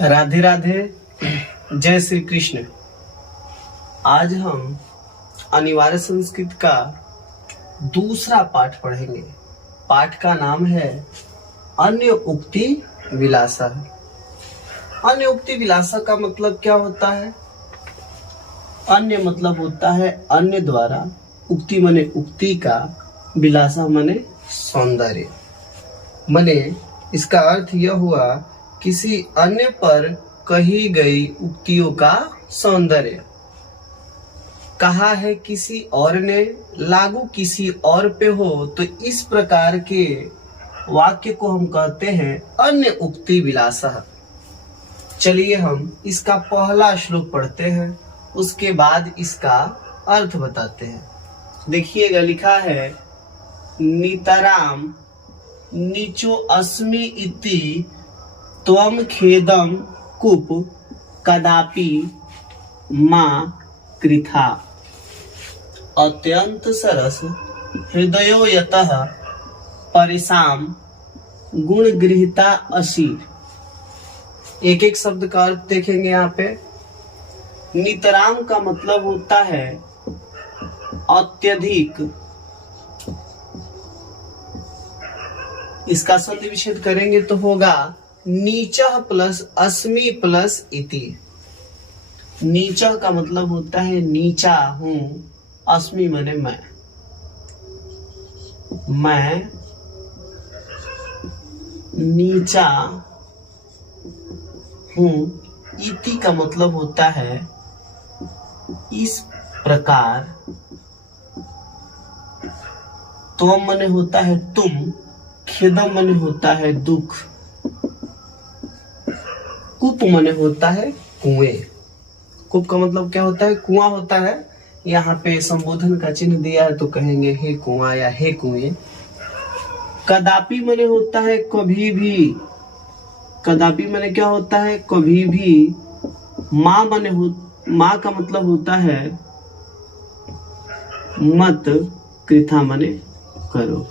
राधे राधे, जय श्री कृष्ण। आज हम अनिवार्य संस्कृत का दूसरा पाठ पढ़ेंगे। पाठ का नाम है अन्य उक्ति विलासा। अन्य उक्ति विलासा का मतलब क्या होता है? अन्य मतलब होता है अन्य द्वारा, उक्ति माने उक्ति का, विलासा माने सौंदर्य। माने इसका अर्थ यह हुआ किसी अन्य पर कही गई उक्तियों का सौंदर्य। कहा है किसी और ने, लागू किसी और पे हो, तो इस प्रकार के वाक्य को हम कहते हैं अन्य उक्ति विलासा। चलिए हम इसका पहला श्लोक पढ़ते हैं, उसके बाद इसका अर्थ बताते हैं। देखिएगा, लिखा है नितराम नीचो अस्मि इति त्वम खेदम कुप कदापि मां कृथा। अत्यंत सरस हृदयो यतः परिसाम गुण गृहीता असी। एक एक शब्द का अर्थ देखेंगे यहाँ पे। नितराम का मतलब होता है अत्यधिक। इसका संधि विच्छेद करेंगे तो होगा नीचा प्लस अस्मि प्लस इति। नीचा का मतलब होता है नीचा हूं, अस्मि माने मैं नीचा हूं। इति का मतलब होता है इस प्रकार। त्वम माने होता है तुम, खेदम माने होता है दुख, कूप माने होता है कुएं। कूप का मतलब क्या होता है? कुआं होता है। यहाँ पे संबोधन का चिन्ह दिया है तो कहेंगे हे कुआं या हे कुएं। कदापि माने होता है कभी भी। कदापि माने क्या होता है? कभी भी। मां का मतलब होता है मत, कृथा माने करो।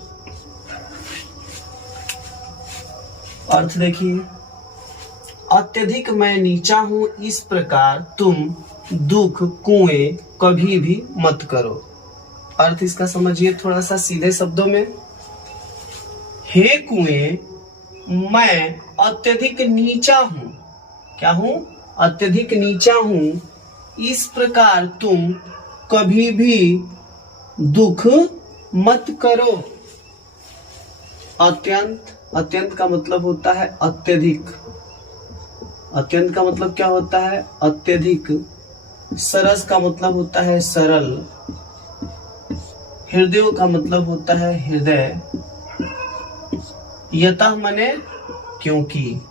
अर्थ देखिए, अत्यधिक मैं नीचा हूं, इस प्रकार तुम दुख कुएं कभी भी मत करो। अर्थ इसका समझिए थोड़ा सा सीधे शब्दों में। हे कुएं, मैं अत्यधिक नीचा हूं। क्या हूं? अत्यधिक नीचा हूं, इस प्रकार तुम कभी भी दुख मत करो। अत्यंत, अत्यंत का मतलब होता है अत्यधिक। अत्यंत का मतलब क्या होता है? अत्यधिक। सरस का मतलब होता है सरल। हृदय का मतलब होता है हृदय। यतः माने क्योंकि।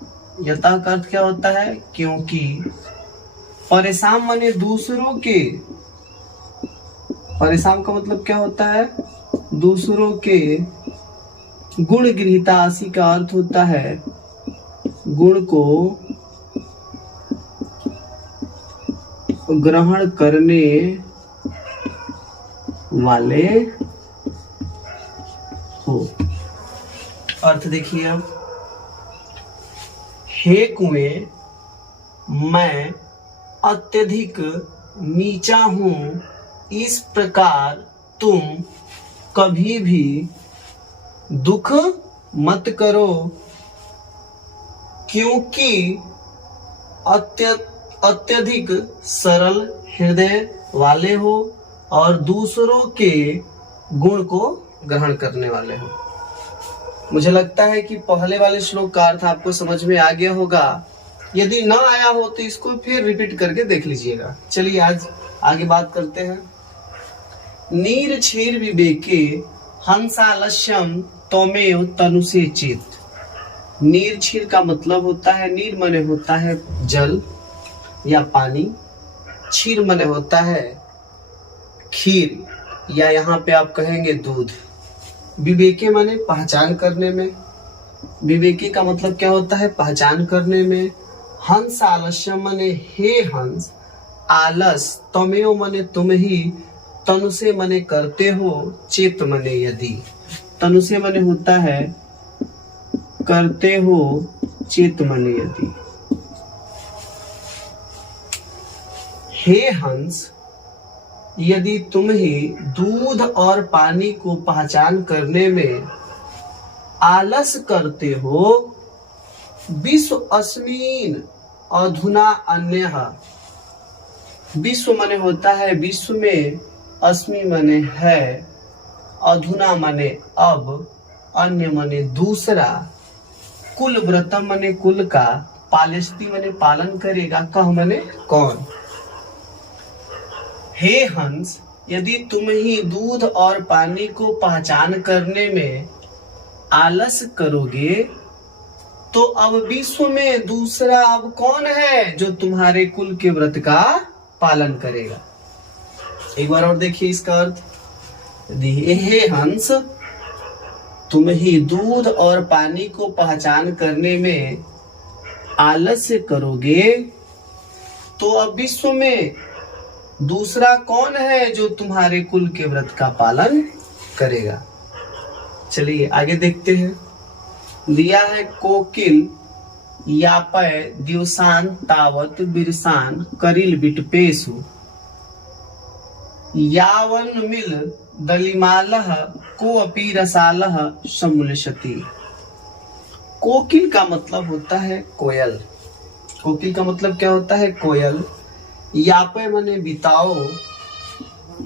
यतः का अर्थ क्या होता है? क्योंकि। परेशान माने दूसरों के। परेशान का मतलब क्या होता है? दूसरों के। गुण गृहीता आसी का अर्थ होता है गुण को ग्रहण करने वाले हो। अर्थ देखिए अब, हे कुएं, मैं अत्यधिक नीचा हूं, इस प्रकार तुम कभी भी दुख मत करो, क्योंकि अत्यधिक सरल हृदय वाले हो और दूसरों के गुण को ग्रहण करने वाले हो। मुझे लगता है कि पहले वाले श्लोक का अर्थ आपको समझ में आ गया होगा। यदि न आया हो तो इसको फिर रिपीट करके देख लीजिएगा। चलिए आज आगे बात करते हैं। नीर क्षीर विवेके हंसालस्यम तमेव तनुसे चित। नीर क्षीर का मतलब होता है, नीर माने होता है जल या पानी, क्षीर माने होता है खीर या यहाँ पे आप कहेंगे दूध। विवेके माने पहचान करने में। विवेके का मतलब क्या होता है? पहचान करने में। हंस आलस्य माने हे हंस, आलस तमेव माने तुम ही, तनुसे माने करते हो, चेत माने यदि। तनुसे माने होता है करते हो, चेत माने यदि। हे हंस, यदि तुम ही दूध और पानी को पहचान करने में आलस करते हो, विश्व अस्मिन अधुना अन्यः। विश्व माने होता है विश्व में, अस्मि माने है, अधुना माने अब, अन्य माने दूसरा, कुल व्रतम माने कुल का, पालस्ती माने पालन करेगा, कह माने कौन। हे हंस, यदि तुम ही दूध और पानी को पहचान करने में आलस करोगे तो अब विश्व में दूसरा अब कौन है जो तुम्हारे कुल के व्रत का पालन करेगा। एक बार और देखिए इसका अर्थ। हे हंस, तुम ही दूध और पानी को पहचान करने में आलस्य करोगे तो अब विश्व में दूसरा कौन है जो तुम्हारे कुल के व्रत का पालन करेगा। चलिए आगे देखते हैं। दिया है कोकिल यापय दिवसान तावत बिरसान करिल बिटपेसु यावन मिल दलिमालह को अपी रसालह समुलशति। कोकिल का मतलब होता है कोयल। कोकिल का मतलब क्या होता है? कोयल। यापय माने बिताओ।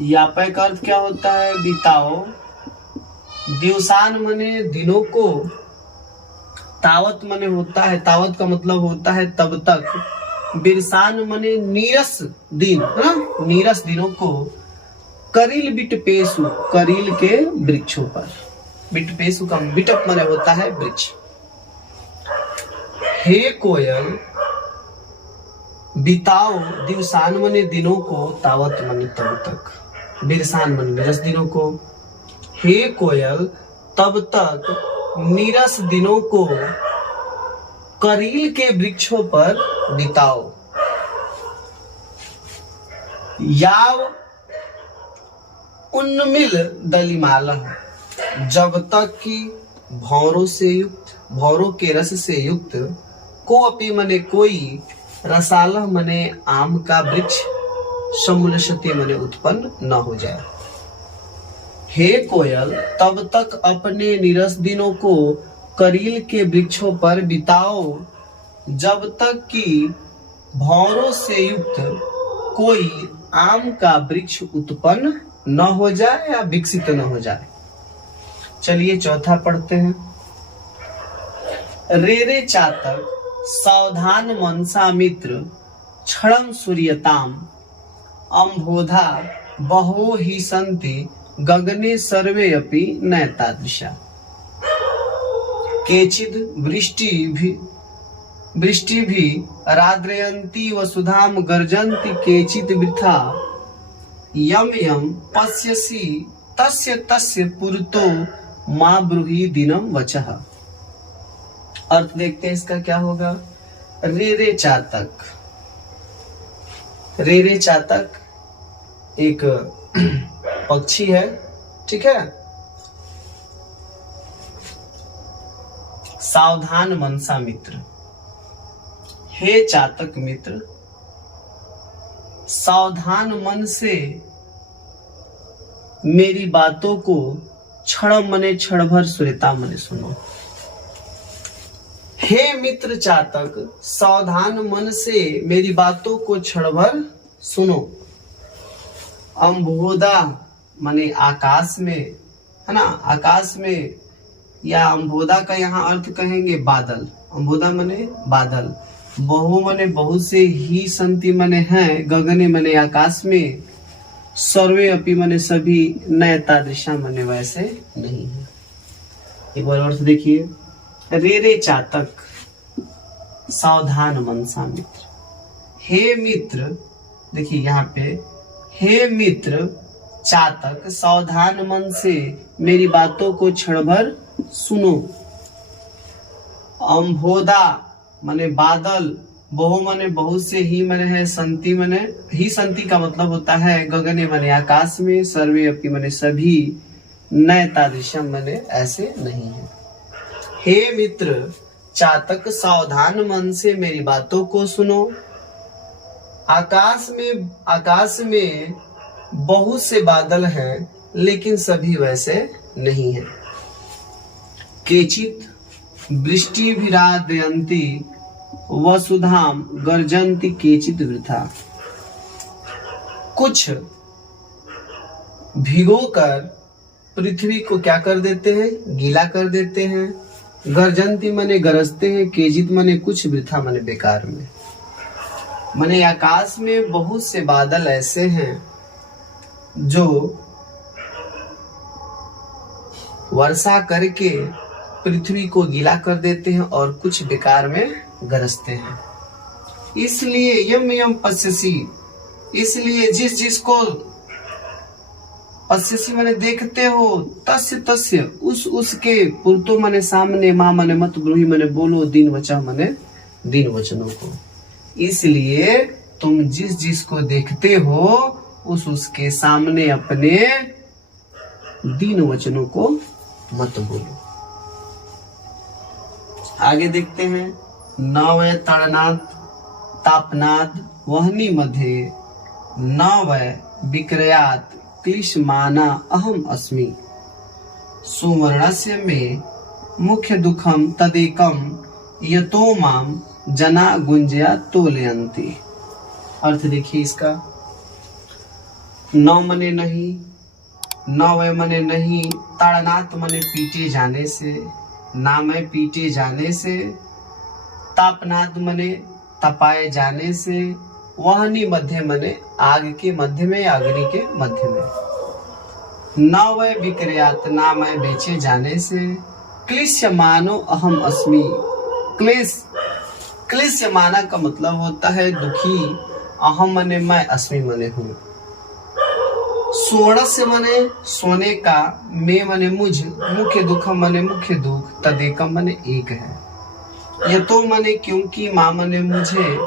यापय का अर्थ क्या होता है? बिताओ। दिवसान माने दिनों को। तावत माने होता है, तावत का मतलब होता है तब तक। बिरसान माने नीरस दिन, नीरस दिनों को। करील बिटपेसु, करील के वृक्षों पर। बिटपेसु का बिटप माने होता है वृक्ष। हे कोयल, बिताओ। दिवसान माने दिनों को, तावत माने तब तक, बिरसान माने नीरस दिनों को। हे कोयल, तब तक नीरस दिनों को करील के वृक्षों पर बिताओ। याव उन्मिल दलिमाला, जब तक कि भौरों से युक्त, भौरों के रस से युक्त, को अपी मने कोई, रसालह मने आम का वृक्ष, समुलशति मने उत्पन्न न हो जाए। हे कोयल, तब तक अपने नीरस दिनों को करील के वृक्षों पर बिताओ जब तक कि भौरों से युक्त कोई आम का वृक्ष उत्पन्न न हो जाए या विकसित न हो जाए। चलिए चौथा पढ़ते हैं। रे चातक सावधान मनसा मित्र क्षणम सूर्यताम अम्भोधा बहो ही संति गगने सर्वे अपि न तादृशा। केचिद वृष्टि भी राद्रयन्ति वसुधाम गर्जन्ति केचिद वृथा यम यम पश्यसि तस्य तस्य पुरतो मां ब्रूहि दिनम वचः। अर्थ देखते हैं इसका क्या होगा। रे चातक। रे चातक एक पक्षी है, ठीक है। सावधान मनसा मित्र। हे चातक मित्र, सावधान मन से मेरी बातों को क्षण मने क्षण भर सुरता मने सुनो। हे मित्र चातक, सावधान मन से मेरी बातों को क्षण भर सुनो। अम्भोदा माने आकाश में, है ना, आकाश में, या अम्भोदा का यहाँ अर्थ कहेंगे बादल। अम्भोदा माने बादल। बहु माने बहुत से, ही संति माने है, गगने माने आकाश में, सर्वे अपि माने सभी, न तादृशा माने वैसे नहीं है। एक बार अर्थ देखिए। रे चातक सावधान मनसा मित्र। हे मित्र, देखिए यहाँ पे, हे मित्र चातक सावधान मन से मेरी बातों को क्षण भर सुनो। अम्भोदा माने बादल, बहु माने बहुत से, ही माने है, संति माने, ही संति का मतलब होता है गगने माने आकाश में, सर्वे अपि माने सभी, न तादृशम माने ऐसे नहीं है। हे मित्र चातक सावधान मन से मेरी बातों को सुनो। आकाश में बहुत से बादल हैं, लेकिन सभी वैसे नहीं हैं। केचित वृष्टिभिरादयन्ति वसुधाम गर्जन्ति केचित वृथा। कुछ भिगोकर पृथ्वी को क्या कर देते हैं, गीला कर देते हैं। गर्जन्ति मने गरजते हैं, केचित मने कुछ, वृथा मने बेकार में। मने आकाश में बहुत से बादल ऐसे हैं जो वर्षा करके पृथ्वी को गीला कर देते हैं और कुछ बेकार में गरजते हैं। इसलिए यम यम पश्यसि, इसलिए जिस जिसको पश्यसि मने देखते हो, तस्य तस्य उस उसके, पुरतो मने सामने, मां मने मत ब्रूहि मने बोलो, दिन वचा मने दिन वचनों को। इसलिए तुम जिस जिसको देखते हो उस उसके सामने अपने दिन वचनों को मत बोलो। आगे देखते हैं। न वै तड़नाद तापनाद वहनी मध्य न वै विक्रयात क्लिशमाना अहम अस्मि सुवर्णस्य में मुख्य दुखम तदेकम यतो माम जना गुंजया तोलयन्ति। अर्थ देखिए इसका। न मने नहीं, न वै मने नहीं, ताड़नात मने पीटे जाने से, ना मैं पीटे जाने से, तापनाद मने तपाए जाने से, वहनी मध्य मने आग के मध्य में या अग्नि के मध्य में, न वै विक्रयात ना मैं बेचे जाने से, क्लिश्यमानो अहम अस्मि। क्लिश्यमाना का मतलब होता है दुखी, अहम मने मैं, अस्मि मने हूँ। स्वर्ण मने सोने का, में मने मुझ, मुख्य दुखम मने मुख्य दुख, तदेकम मने एक है। ये तो मने क्योंकि, मां मने मुझे,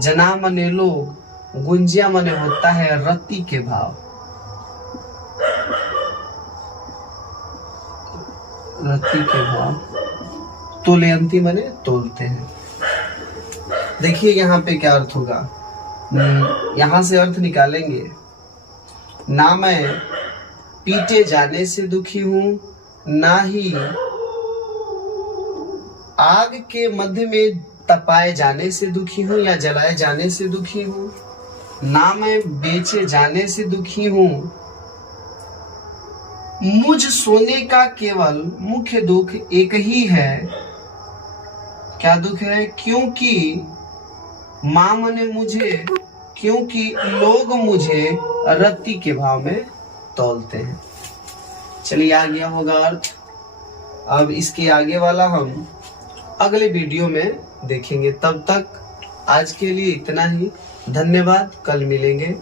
जना मने लोग, गुंजिया मने होता है रत्ती के भाव, रत्ती के भाव, तोलयंती मने तोलते हैं। देखिए यहाँ पे क्या अर्थ होगा, यहां से अर्थ निकालेंगे। ना मैं पीटे जाने से दुखी हूं, ना ही आग के मध्य में तपाए जाने से दुखी हूं या जलाए जाने से दुखी हूं, ना मैं बेचे जाने से दुखी हूं। मुझ सोने का केवल मुख्य दुख एक ही है। क्या दुख है? क्योंकि मां मने मुझे, क्योंकि लोग मुझे रत्ती के भाव में तौलते हैं। चलिए आ गया होगा अर्थ। अब इसके आगे वाला हम अगले वीडियो में देखेंगे। तब तक आज के लिए इतना ही। धन्यवाद। कल मिलेंगे।